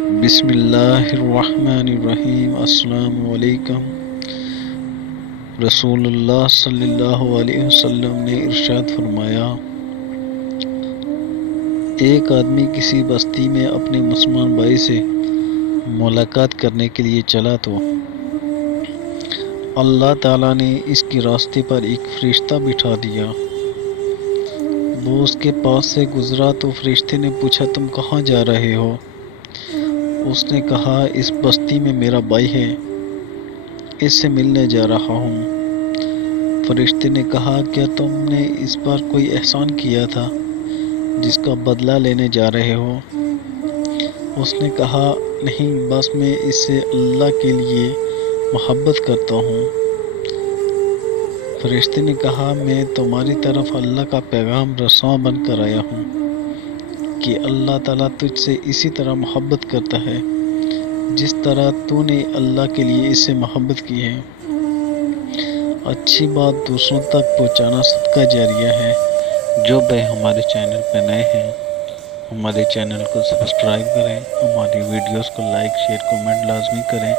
بسم اللہ الرحمن الرحیم۔ السلام علیکم۔ رسول اللہ صلی اللہ علیہ وسلم نے ارشاد فرمایا، ایک آدمی کسی بستی میں اپنے مسلمان بھائی سے ملاقات کرنے کے لیے چلا تو اللہ تعالیٰ نے اس کے راستے پر ایک فرشتہ بٹھا دیا۔ وہ اس کے پاس سے گزرا تو فرشتے نے پوچھا، تم کہاں جا رہے ہو؟ اس نے کہا، اس بستی میں میرا بھائی ہے، اس سے ملنے جا رہا ہوں۔ فرشتے نے کہا، کیا تم نے اس پر کوئی احسان کیا تھا جس کا بدلہ لینے جا رہے ہو؟ اس نے کہا، نہیں، بس میں اس سے اللہ کے لیے محبت کرتا ہوں۔ فرشتے نے کہا، میں تمہاری طرف اللہ کا پیغام رساں بن کر آیا ہوں کہ اللہ تعالیٰ تجھ سے اسی طرح محبت کرتا ہے جس طرح تو نے اللہ کے لیے اس سے محبت کی ہے۔ اچھی بات دوسروں تک پہنچانا صدقہ جاریہ ہے۔ جو بھائی ہمارے چینل پہ نئے ہیں، ہمارے چینل کو سبسکرائب کریں، ہماری ویڈیوز کو لائک، شیئر، کومنٹ لازمی کریں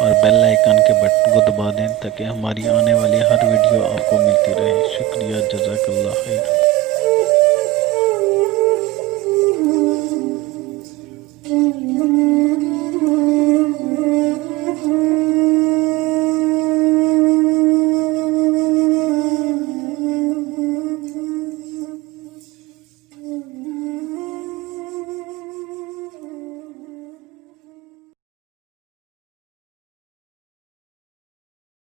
اور بیل آئیکن کے بٹن کو دبا دیں تاکہ ہماری آنے والی ہر ویڈیو آپ کو ملتی رہے۔ شکریہ، جزاک اللہ خیر۔